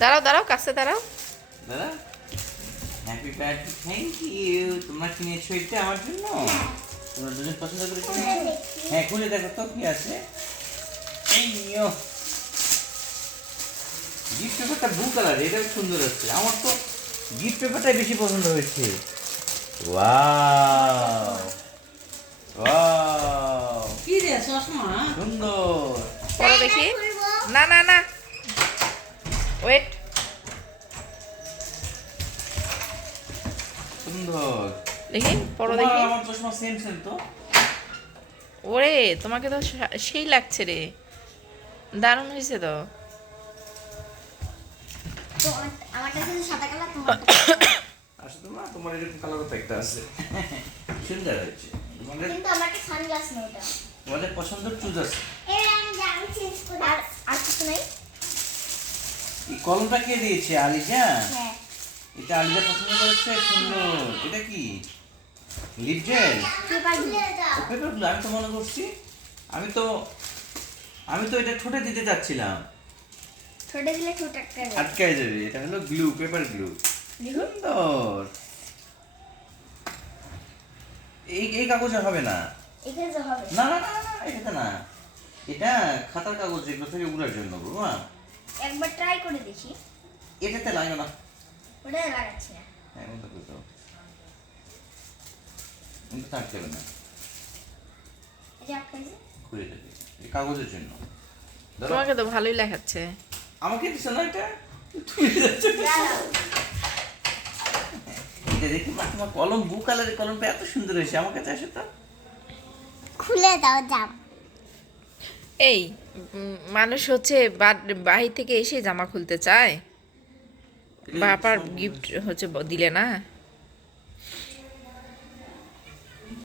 দাঁড়াও দাঁড়াও কাছে দাঁড়াও। দাদা হ্যাপি বার্থডে থ্যাংক ইউ তোমরা কিনেছো এটা আমার জন্য? তোমরা দুজন পছন্দ করে কিনেছো হ্যাঁ খুলে দেখো তো কি আছে। এই নিও। গিফট পেপারটা ব্লু কালার এটা সুন্দর হচ্ছে। আমার তো গিফট পেপারটাই বেশি পছন্দ হয়েছে। ওয়াও ওয়াও কি রে চশমা? সুন্দর। পড়ো দেখি। না না না। ওয়েট সুন্দর। দেখি পড়ো দেখি। আমার চশমা সেম সেম তো। ওরে তোমাকে তো সেই লাগছে রে। দারুণ হয়েছে তো। আমারটা সাদা কালার আসলে না তোমার এরকম কালারও তো একটা আছে। সুন্দর হয়েছে। তোমাদের কিন্তু আমারটা সানগ্লাস না ওটা। তোমাদের পছন্দের চুজ আছে। আর আর কিছু নাই? এই কলমটা কে দিয়েছে? আলিজা? হ্যাঁ। এটা আলিজা পছন্দ করেছে? সুন্দর। এটা কি? লিপ জেল আমি তো মনে করছি আমি তো আমি তো এটা ঠোঁটে দিতে চাচ্ছিলাম। ছোটে দিলে একটা আটকায় যাবে। এটা হলো গ্লু পেপার গ্লু। সুন্দর। এই এই কাগজে হবে না। না না না না এটাতে না। এটা খাতার কাগজ যেগুলো থেকে উড়ার জন্য বুঝবা একবার ট্রাই করে দেখি। এটাতে লাগে না ওটা লাগাচ্ছি না। হ্যাঁ ওটা করে দাও। কিন্তু থাকতে হবে না। খুলে দেবে। এই কাগজের জন্য। তোমাকে তো ভালোই লেখাচ্ছে। আমাকে দিছো না এটা? তুমি দিচ্ছ। এটা দেখি মা তোমার কলম বু কালারের কলমটা এত সুন্দর হয়েছে। আমার কাছে আসে তো? খুলে দাও জাম এই মানুষ হচ্ছে বাহির থেকে এসে জামা খুলতে চায়? বাপার গিফট হচ্ছে দিলে না?